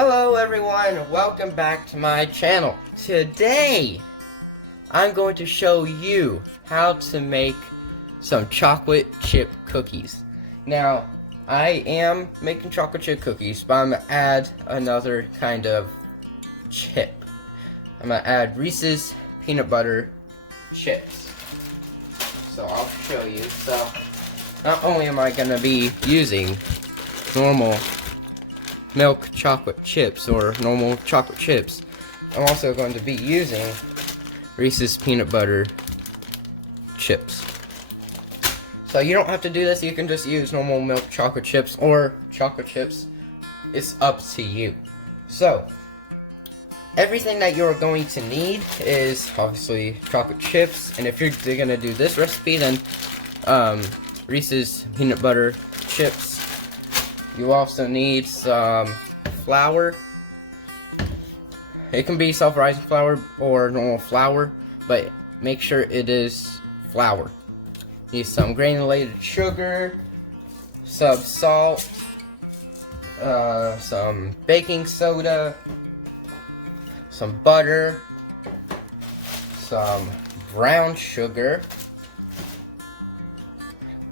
Hello everyone, welcome back to my channel. Today, I'm going to show you how to make some chocolate chip cookies. Now, I am making chocolate chip cookies, but I'm going to add another kind of chip. I'm going to add Reese's peanut butter chips. So I'll show you. So, not only am I going to be using normal milk chocolate chips or normal chocolate chips, I'm also going to be using Reese's peanut butter chips. So you don't have to do this, you can just use normal milk chocolate chips or chocolate chips. It's up to you. So, everything that you're going to need is obviously chocolate chips, and if you're going to do this recipe, then Reese's peanut butter chips. You also need some flour. It can be self-rising flour or normal flour, but make sure it is flour. You need some granulated sugar, some salt, some baking soda, some butter, some brown sugar,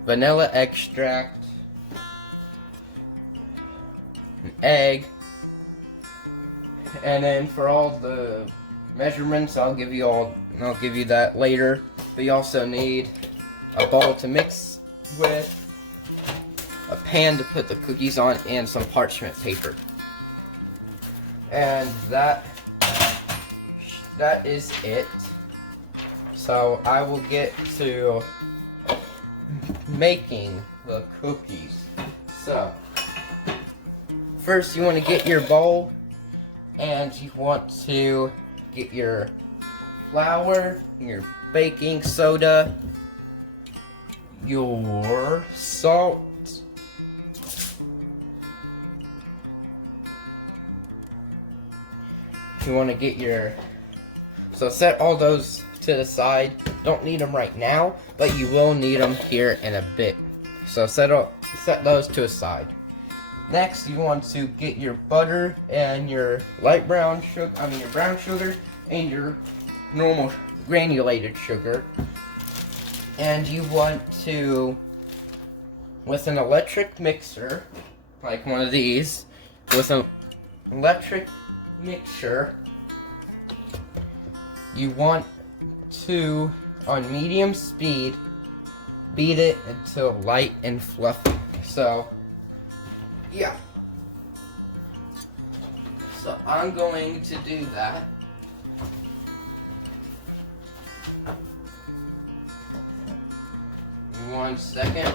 vanilla extract, an egg, and then for all the measurements, I'll give you that later. But you also need a bowl to mix with, a pan to put the cookies on, and some parchment paper. And that is it. So I will get to making the cookies. So first, you want to get your bowl, and you want to get your flour, your baking soda, your salt, you want to get your, so set all those to the side. Don't need them right now, but you will need them here in a bit. So set those to a side. Next, you want to get your butter and your brown sugar, and your normal granulated sugar. And you want to, with an electric mixer, like one of these, with an electric mixer, you want to, on medium speed, beat it until light and fluffy. So, yeah. So I'm going to do that. One second.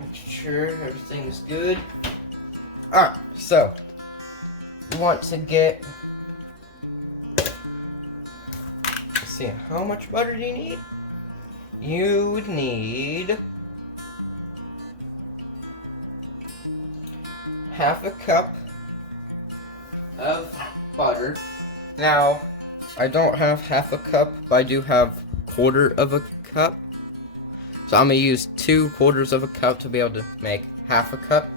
Make sure everything is good. Alright, so you want to get, let's see, how much butter do you need? You would need half a cup of butter. Now, I don't have half a cup, but I do have quarter of a cup. So I'm going to use 2/4 of a cup to be able to make half a cup.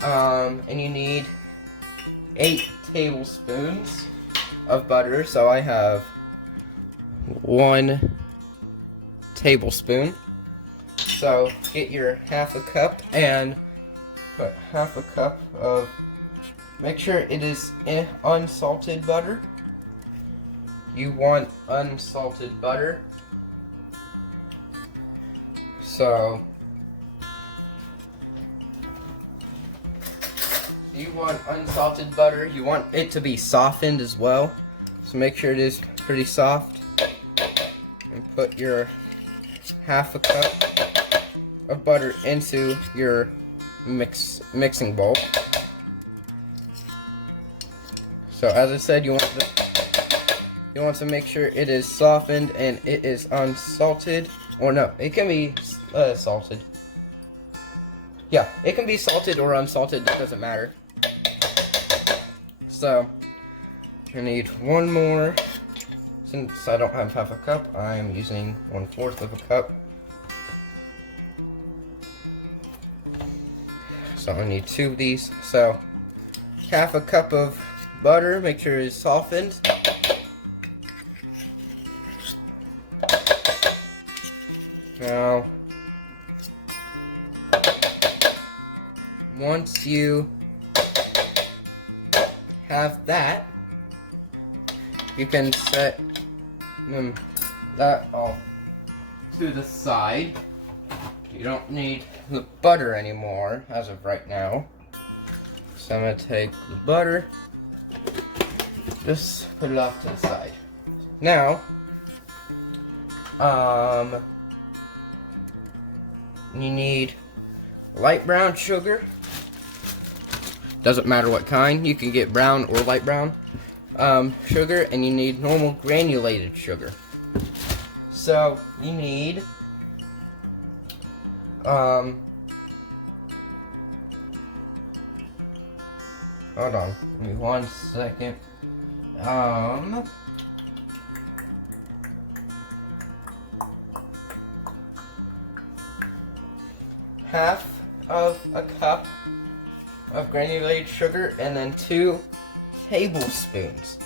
And you need 8 tablespoons of butter. So I have 1 tablespoon. So get your half a cup and put half a cup of, make sure it is unsalted butter. You want unsalted butter. So you want unsalted butter. You want it to be softened as well. So make sure it is pretty soft. And put your half a cup of butter into your mixing bowl. So as I said, you want to make sure it is softened and it is unsalted, or no, it can be salted. Yeah, it can be salted or unsalted, it doesn't matter. So you need one more. Since I don't have half a cup, I am using 1/4 of a cup. So I need 2 of these. So half a cup of butter. Make sure it's softened. Now, once you have that, you can set that off to the side. You don't need the butter anymore as of right now. So I'm going to take the butter, just put it off to the side. Now, you need light brown sugar. Doesn't matter what kind. You can get brown or light brown sugar, and you need normal granulated sugar. So you need hold on, give me 1 second. Half of a cup of granulated sugar, and then 2 tablespoons.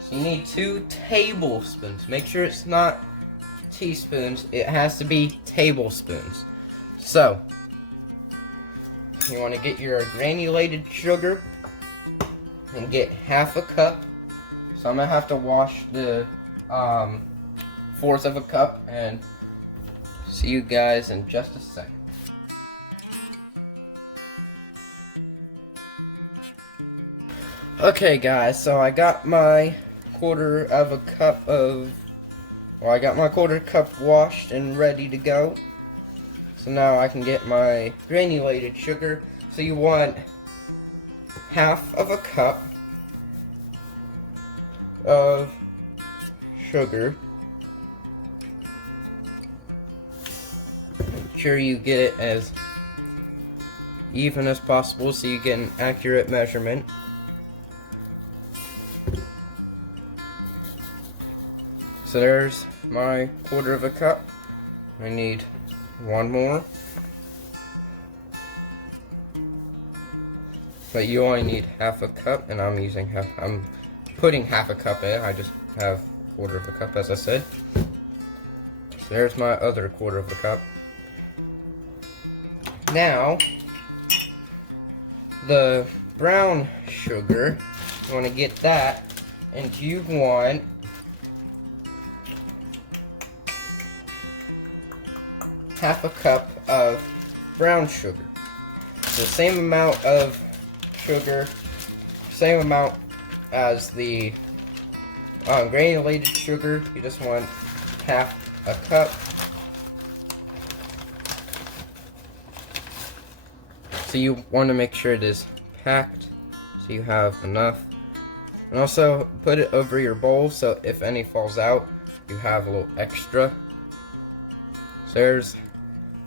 So you need 2 tablespoons. Make sure it's not teaspoons, it has to be tablespoons. So, you want to get your granulated sugar and get half a cup. So I'm going to have to wash the 1/4 of a cup, and see you guys in just a second. Okay guys, so I got my 1/4 of a cup of, I got my 1/4 cup washed and ready to go. So now I can get my granulated sugar. So you want half of a cup of sugar. Make sure you get it as even as possible so you get an accurate measurement. So there's my 1/4 of a cup. I need 1 more. But you only need half a cup, and I'm using half. I'm putting half a cup in. I just have 1/4 of a cup, as I said. So there's my other 1/4 of a cup. Now, the brown sugar, you want to get that, and you want half a cup of brown sugar. The same amount of sugar, same amount as the granulated sugar. You just want half a cup. So you want to make sure it is packed so you have enough. And also put it over your bowl so if any falls out, you have a little extra. So there's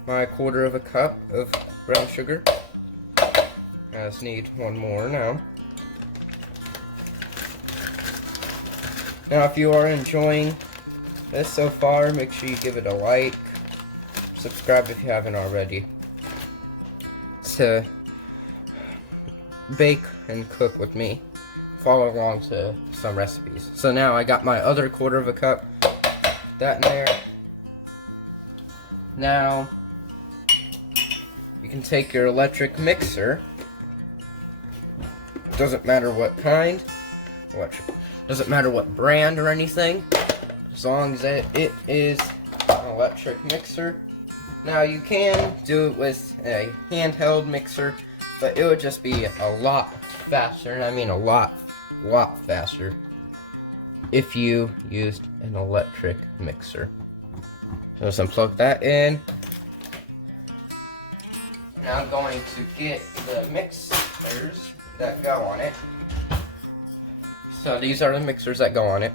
my 1/4 of a cup of brown sugar. I just need 1 more now. Now if you are enjoying this so far, make sure you give it a like, subscribe if you haven't already, to bake and cook with me. Follow along to some recipes. So now I got my other 1/4 of a cup, that in there. Now you can take your electric mixer. Doesn't matter what kind, doesn't matter what brand or anything, as long as it is an electric mixer. Now you can do it with a handheld mixer, but it would just be a lot faster, and I mean a lot faster, if you used an electric mixer. So let's unplug that in. Now I'm going to get the mixers that go on it. So these are the mixers that go on it.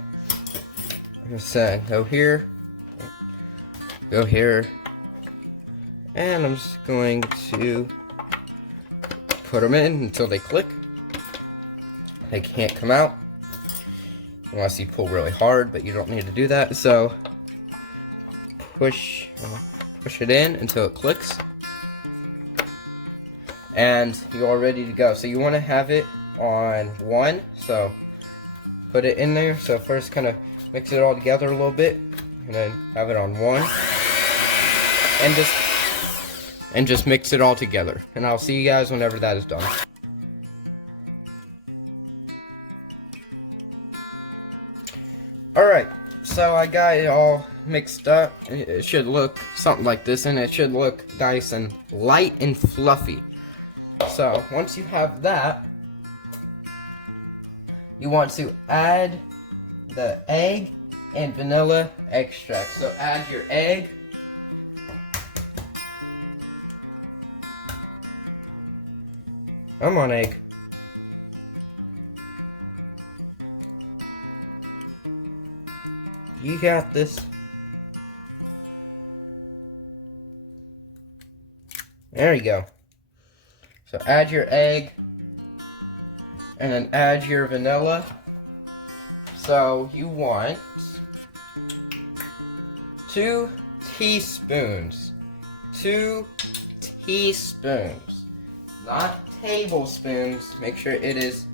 I'm just saying, go here, and I'm just going to put them in until they click. They can't come out unless you pull really hard, but you don't need to do that. So push it in until it clicks, and you are ready to go. So you want to have it on 1. So put it in there. So first kind of mix it all together a little bit, and then have it on 1. And just mix it all together. And I'll see you guys whenever that is done. Alright, so I got it all mixed up. It should look something like this, and it should look nice and light and fluffy. So once you have that, you want to add the egg and vanilla extract. So add your egg. Come on, egg. You got this. There you go. So add your egg, and then add your vanilla. So you want 2 teaspoons. 2 teaspoons. Not tablespoons. Make sure it is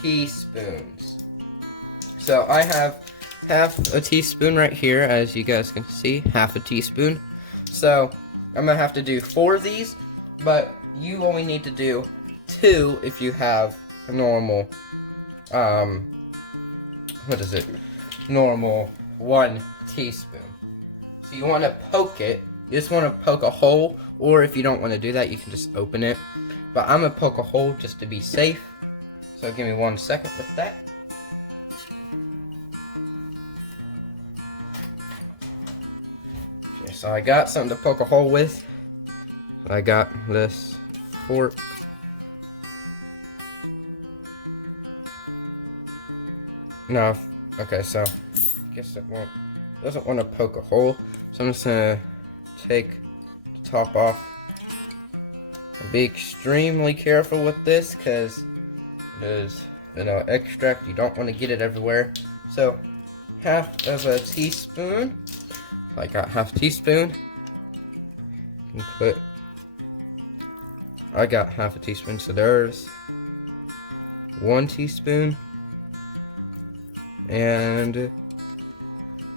teaspoons. So I have half a teaspoon right here, as you guys can see, half a teaspoon. So I'm gonna have to do 4 of these, but you only need to do 2 if you have a normal, normal 1 teaspoon. So you want to poke it. You just want to poke a hole, or if you don't want to do that, you can just open it. But I'm gonna poke a hole just to be safe. So give me 1 second with that. Okay, so I got something to poke a hole with. I got this fork. No, okay, so I guess it doesn't want to poke a hole. So I'm just gonna take the top off. Be extremely careful with this, because there's extract. You don't want to get it everywhere. So half of a teaspoon. So I got half a teaspoon. You can put. I got half a teaspoon, so there's 1 teaspoon and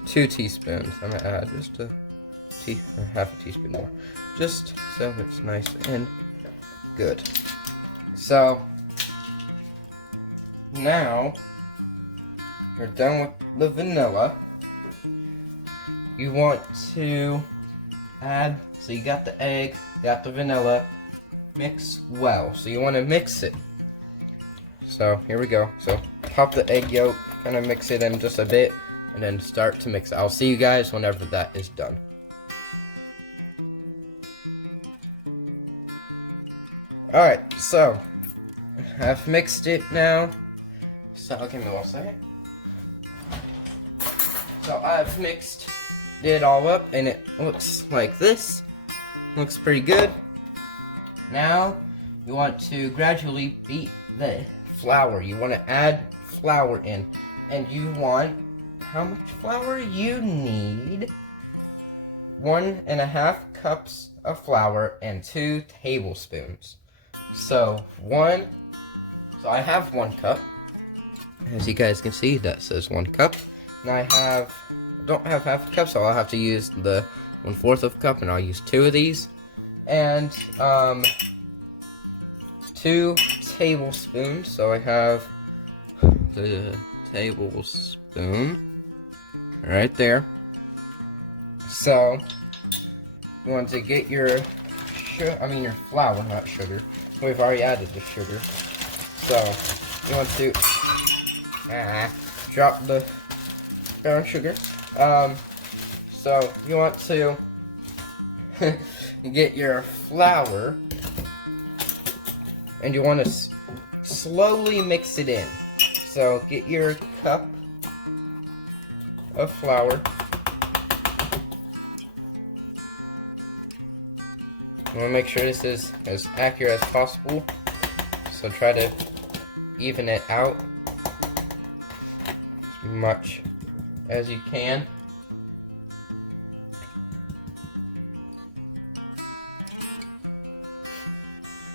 2 teaspoons. I'm gonna add just half a teaspoon more, just so it's nice and good. So now you're done with the vanilla. You want to add. So you got the egg, got the vanilla. Mix well. So you want to mix it. So here we go. So pop the egg yolk, kind of mix it in just a bit, and then start to mix it. I'll see you guys whenever that is done. Alright, so I've mixed it now. So give me 1 second. So I've mixed it all up, and it looks like this. Looks pretty good. Now, you want to gradually beat the flour. You want to add flour in. And you want, how much flour? You need 1.5 cups of flour and 2 tablespoons. So I have 1 cup. As you guys can see, that says 1 cup. And I don't have half a cup, so I'll have to use the 1/4 of a cup, and I'll use 2 of these. And 2 tablespoons. So I have the tablespoon right there. So you want to get your flour, not sugar. We've already added the sugar. So you want to drop the brown sugar. So you want to get your flour, and you want to slowly mix it in. So get your cup of flour. You want to make sure this is as accurate as possible. So try to even it out as much as you can.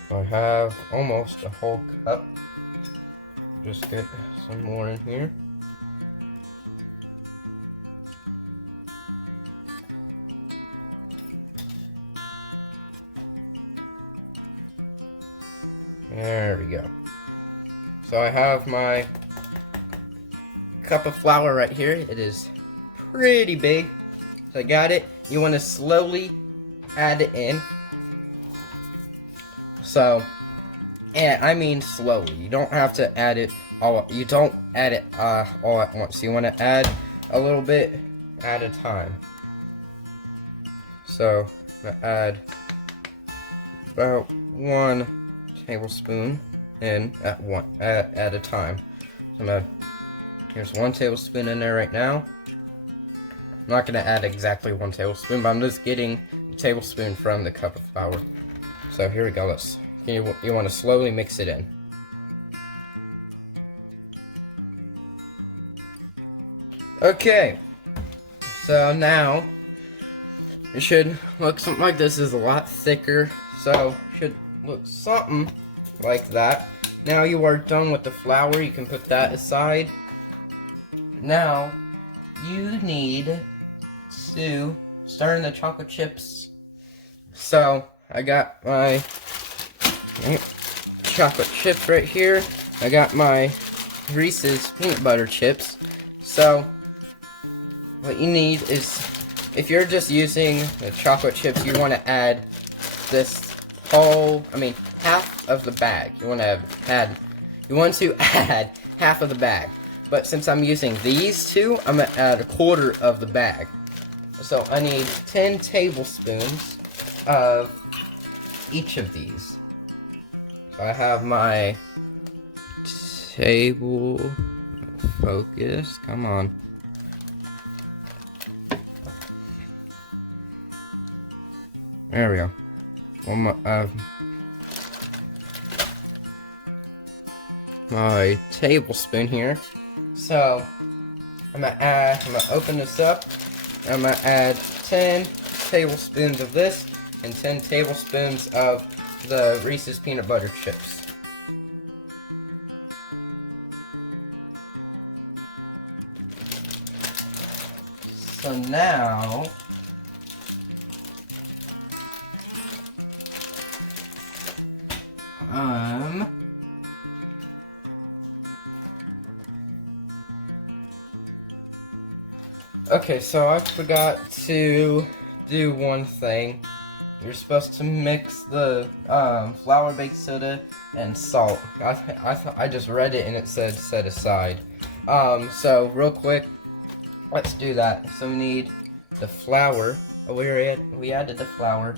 I have almost a whole cup. just get some more in here. There we go. So I have my cup of flour right here. It is pretty big. So I got it. You want to slowly add it in. So, and I mean slowly. You don't have to add it all. You don't add it all at once. You want to add a little bit at a time. So I'm gonna add about 1 tablespoon in at a time. So here's 1 tablespoon in there right now. I'm not gonna add exactly 1 tablespoon, but I'm just getting a tablespoon from the cup of flour. So here we go. You want to slowly mix it in. Okay. So now it should look something like this. Is a lot thicker, so it should look something like that. Now you are done with the flour. You can put that aside. Now you need to stir in the chocolate chips. So I got my chocolate chips right here. I got my Reese's peanut butter chips. So what you need is, if you're just using the chocolate chips, you want to add this half of the bag. You want to add half of the bag. But since I'm using these two, I'm going to add 1/4 of the bag. So I need 10 tablespoons of each of these. So I have my focus, come on. There we go. One more, my tablespoon here. So I'm gonna open this up. I'm gonna add 10 tablespoons of this and 10 tablespoons of the Reese's peanut butter chips. So now okay, so I forgot to do one thing. You're supposed to mix the flour, baking soda, and salt. I just read it and it said set aside. So real quick, let's do that. So we need the flour. Oh, we added the flour.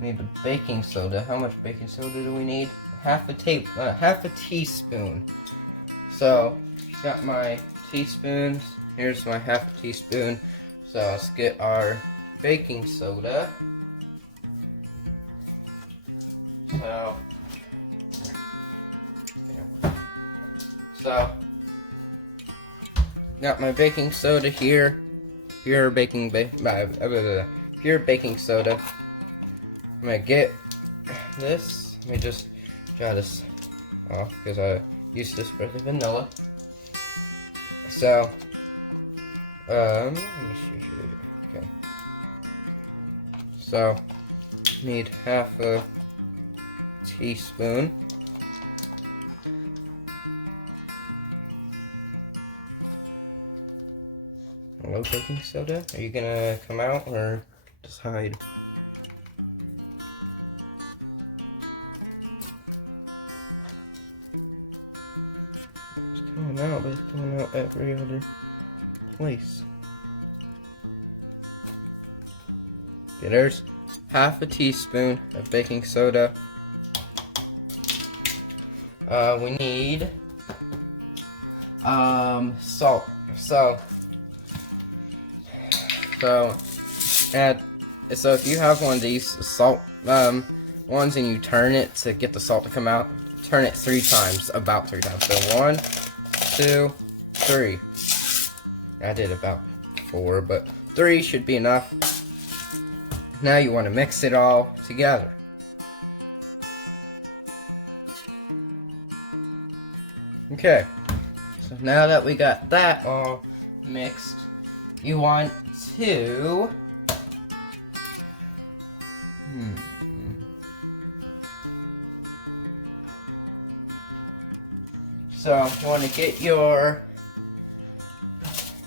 We need the baking soda. How much baking soda do we need? Half a teaspoon. So got my teaspoons. Here's my half a teaspoon. So let's get our baking soda. So got my baking soda here. Pure baking soda. I'm gonna get this. Let me just dry this off because I used this for the vanilla. So let me see here. Okay. So need half a teaspoon. Hello, baking soda. Are you gonna come out or just hide? It's coming out, but it's coming out every other place. Okay, there's half a teaspoon of baking soda. We need salt. So if you have one of these salt ones and you turn it to get the salt to come out, turn it 3 times, about 3 times. So 1, 2, 3. I did about 4, but 3 should be enough. Now you want to mix it all together. Okay, so now that we got that all mixed, you want to So you want to get your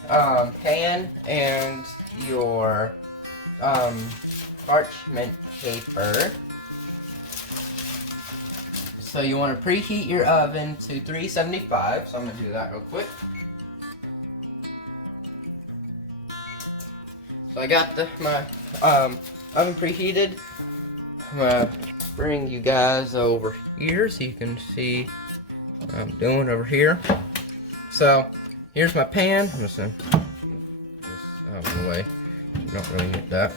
pan and your parchment paper. So you want to preheat your oven to 375. So I'm going to do that real quick. So I got my oven preheated. I'm going to bring you guys over here so you can see what I'm doing over here. So here's my pan. I'm just going to put this out of the way. You don't really need that.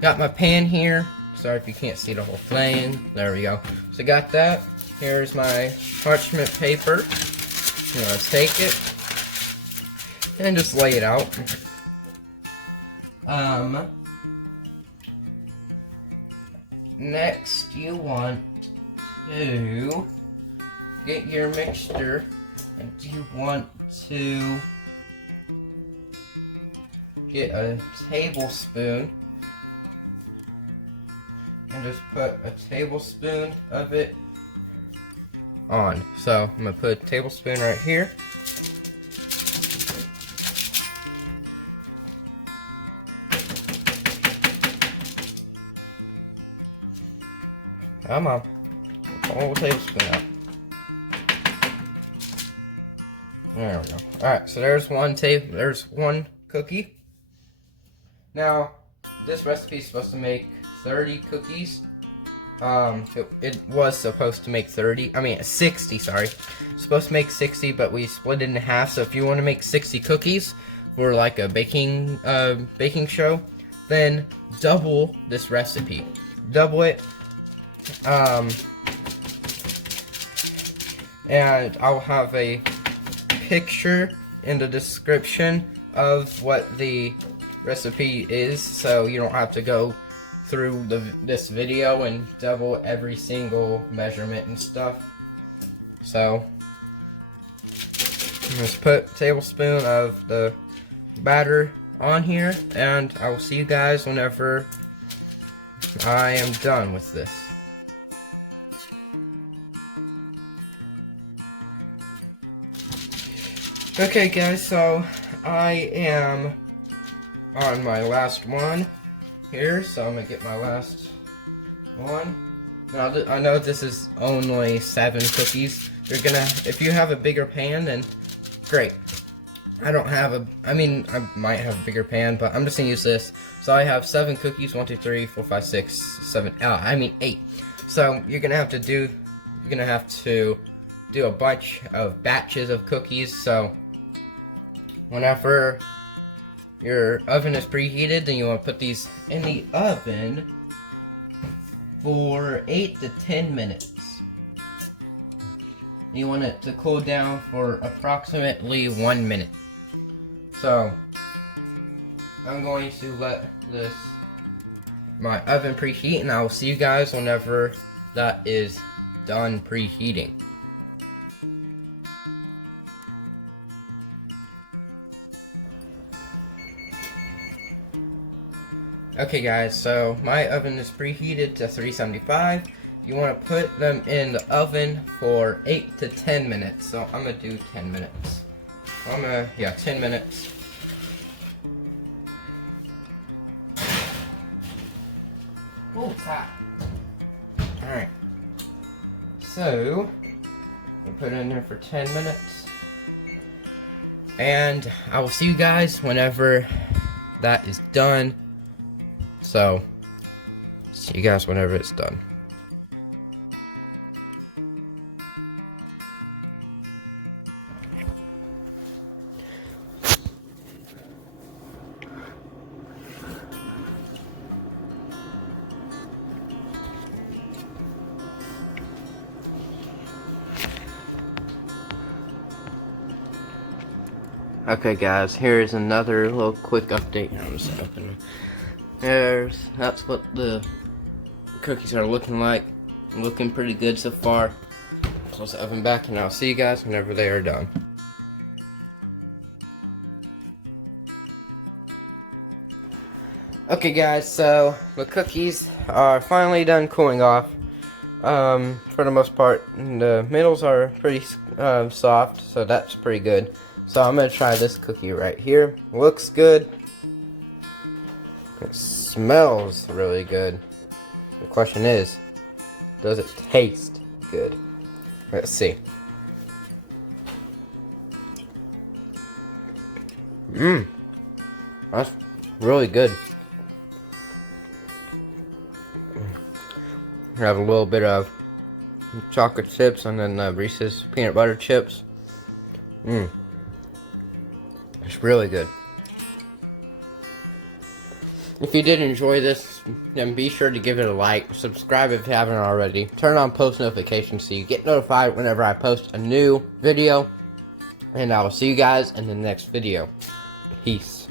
Got my pan here. Sorry if you can't see the whole thing. There we go. So got that. Here's my parchment paper. I'm going to take it and just lay it out. Next you want to get your mixture, and you want to get a tablespoon and just put a tablespoon of it on. So I'm going to put a tablespoon right here. Come on, whole tablespoon out. There we go. Alright, so there's one cookie. Now, this recipe is supposed to make 30 cookies. It was supposed to make 60, sorry. It's supposed to make 60, but we split it in half. So if you want to make 60 cookies for like a baking show, then double this recipe. Double it. And I'll have a picture in the description of what the recipe is, so you don't have to go through this video and double every single measurement and stuff. So just put a tablespoon of the batter on here, and I will see you guys whenever I am done with this. Okay guys, so I am on my last one here, so I'm gonna get my last one. Now I know this is only 7 cookies. You're gonna, if you have a bigger pan, then great. I might have a bigger pan, but I'm just gonna use this. So I have 7 cookies, 1, 2, 3, 4, 5, 6, 7, 8. So you're gonna have to do a bunch of batches of cookies. So whenever your oven is preheated, then you want to put these in the oven for 8 to 10 minutes. You want it to cool down for approximately 1 minute. So I'm going to let my oven preheat, and I will see you guys whenever that is done preheating. Okay guys, so my oven is preheated to 375. You want to put them in the oven for 8 to 10 minutes. So I'm going to do 10 minutes. 10 minutes. Oh, it's hot. Alright. So, we'll put it in there for 10 minutes. And I will see you guys whenever that is done. So, see you guys whenever it's done. Okay guys, here's another little quick update. I'm just gonna open them. That's what the cookies are looking like. Looking pretty good so far. close the oven back, and I'll see you guys whenever they are done. Okay guys, so the cookies are finally done cooling off. For the most part, the middles are pretty soft, so that's pretty good. So I'm gonna try this cookie right here. Looks good. It smells really good. The question is, does it taste good? Let's see. That's really good. I have a little bit of chocolate chips and then Reese's peanut butter chips. It's really good. If you did enjoy this, then be sure to give it a like, subscribe if you haven't already, turn on post notifications so you get notified whenever I post a new video, and I will see you guys in the next video. Peace.